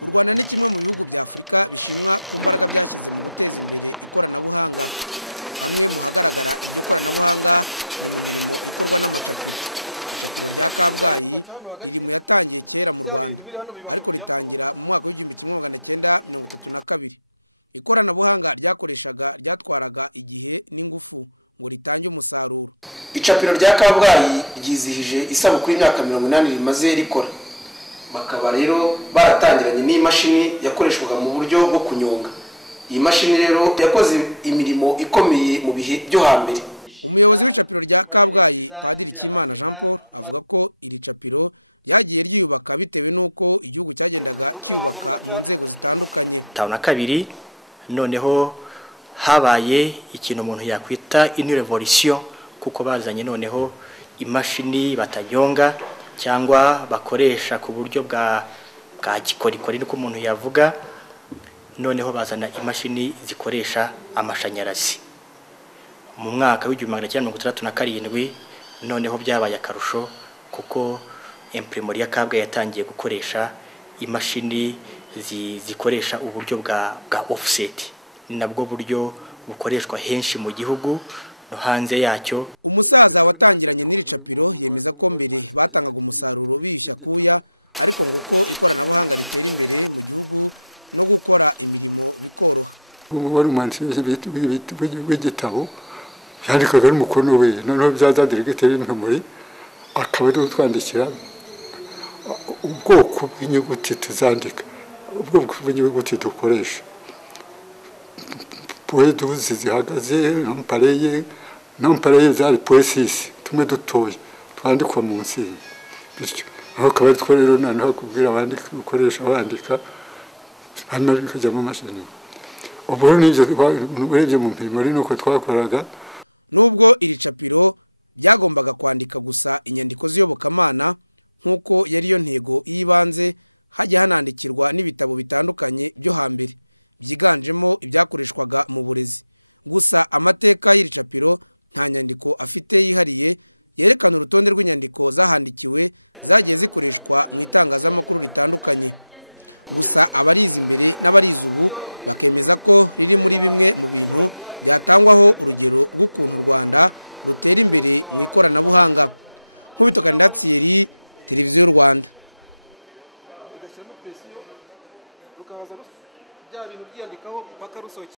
U Rwanda ni kimwe mu bihugu bya Afurika bishimwa ku mbaraga byashyize mu guteza imbere ikoranabuhanga. Hamwe mu hagaragara iryo koranabuhanga ni mu mirimo ikorwa n'amacapiro. Icapiro rya Kabgayi riri mu yatangiye kera mu Rwanda, ariko ritangira mu mwaka w'1932. Ikoranabuhanga ryakoreshaga ryatwaraga igihe n'ingufu ngo ritange umusaruro. Icapiro rya Kabgayi ryizihije isabukuru y'imyaka 80 rimaze rikora. Bakaba rero baratangiranye n'imashini yakoreshwaga mu buryo bwo kunyonga. Iyi mashini rero yakoze imirimo ikomeye mu bihe byo hambere. Umuyobozi w'icapiro rya Kabgayi Padiri Kimana Jean Paul avuga ko iri capiro ryagiye ryiyubaka bitewe nuko igihugu cyagendaga cyubaka mu nzego zitandukanye. 52 noneho habaye ikintu umuntu yakwita une revolution, kuko bazanye noneho imashini batanyonga cyangwa bakoresha ku buryo bwa gikorikori niko umuntu yavuga. Noneho bazana imashini zikoresha amashanyarazi mu mwaka w'1967. Noneho byabaye akarusho kuko imprimerie ya Kabgayi yatangiye gukoresha imashini zikoresha uburyo bwa offset. Ni nabwo buryo bukoreshwa henshi mu gihugu no hanze yacyo. Umusaza watangiranye n'iri capiro yemeza ko mbere batangaga umusaruro biyushya kuya, ariko nguko ikoranabuhanga ritera imbere mu gihugu no gukora imirimo bikoroha. Wari umwanditsi w'igitabo yandikaga n'umukono we, noneho byaza directeur y'imprimerie akaba ari twandikira ubwoko bw'inyuguti tuzandika, ubwoko bw'inyuguti dukoresha. Poe 12 zihagaze, non-pareille zari poe 6 tumwe dutoye twandikwa munsi. Bityo aho kabari two rero noneho kubwira abandi gukoresha bandika hanyuma bikajya mu mashini. Ubu n'ibyo urebye mu mpimori nuko twakoraga. Nubwo iri capiro byagombaga kwandika gusa inyandiko z'iyobokamana nkuko yari yo ntego yibanze, hajya hanandikirwa n'ibitabo bitandukanye byo hambere byiganjemo ibyakoreshwaga mu burezi. Gusa amateka y'iri capiro nta nyandiko afite yihariye yerekana urutonde rw'inyandiko zahandikiwe zagiye zikoreshwa mu itangazamakuru ritandukanye. Gusa abarizi imbere n'abarizi ubu bakemeza ko riri muri bimwe mu bintu byatangwaho urugero rw'ukuntu u Rwanda rutera imbere mu ikoranabuhanga. Nkubito Kandidatiyeri, Televiziyo y'u Rwanda.